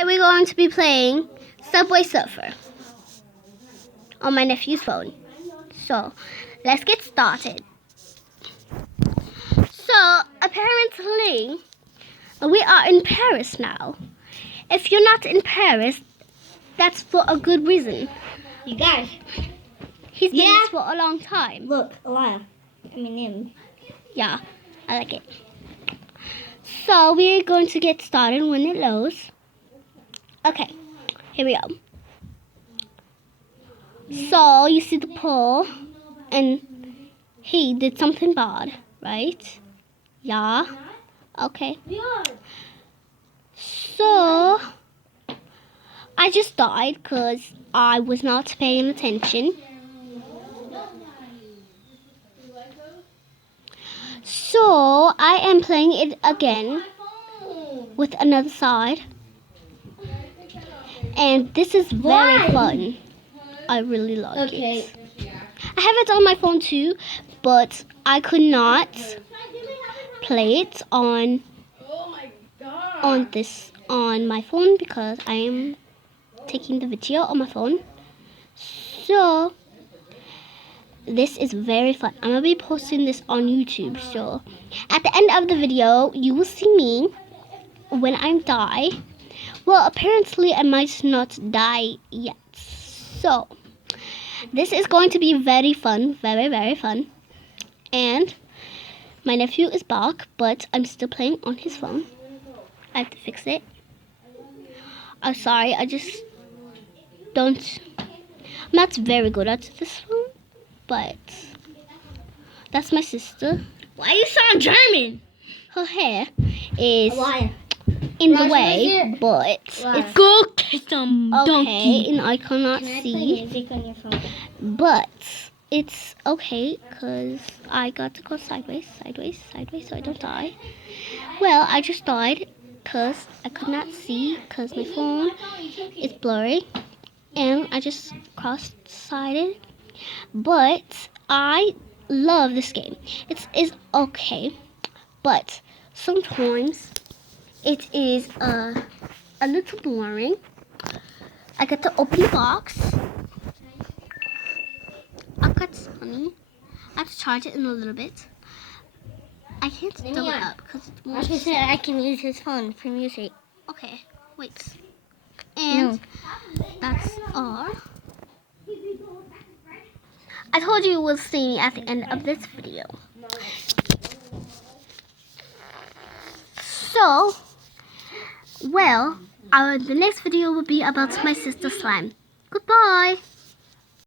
Today we're going to be playing Subway Surfer on my nephew's phone. So, let's get started. So, apparently, we are in Paris now. If you're not in Paris, that's for a good reason. You guys. He's been this for a long time. Look, Aliyah. him. Yeah, I like it. So, we're going to get started when it loads. Okay, here we go. So, you see the pole, and he did something bad, right? Yeah. Okay. So, I just died because I was not paying attention. So, I am playing it again with another side. And this is very fun. I really like it. I have it on my phone too, but I could not play it on my phone because I am taking the video on my phone. So this is very fun. I'm gonna be posting this on YouTube. So at the end of the video, you will see me when I die. Well, apparently I might not die yet. So this is going to be very fun, very, very fun. And my nephew is back, but I'm still playing on his phone. I have to fix it. I'm sorry, I just don't... I'm not very good at this phone, but that's my sister. Why you sound German? Her hair is in the way, but it's go get some okay, and I cannot see. Music on your phone? But it's okay because I got to go sideways, so I don't die. Well, I just died because I could not see because my phone is blurry, and I just cross-sided. But I love this game. It is okay, but sometimes it is a little boring. I get to open the box. I've got honey. I have to charge it in a little bit. I can't double it up because it's more. Like I said, I can use his phone for music. Okay, wait. And that's all. I told you will see me at the end of this video. So, well, the next video will be about my sister slime. Goodbye.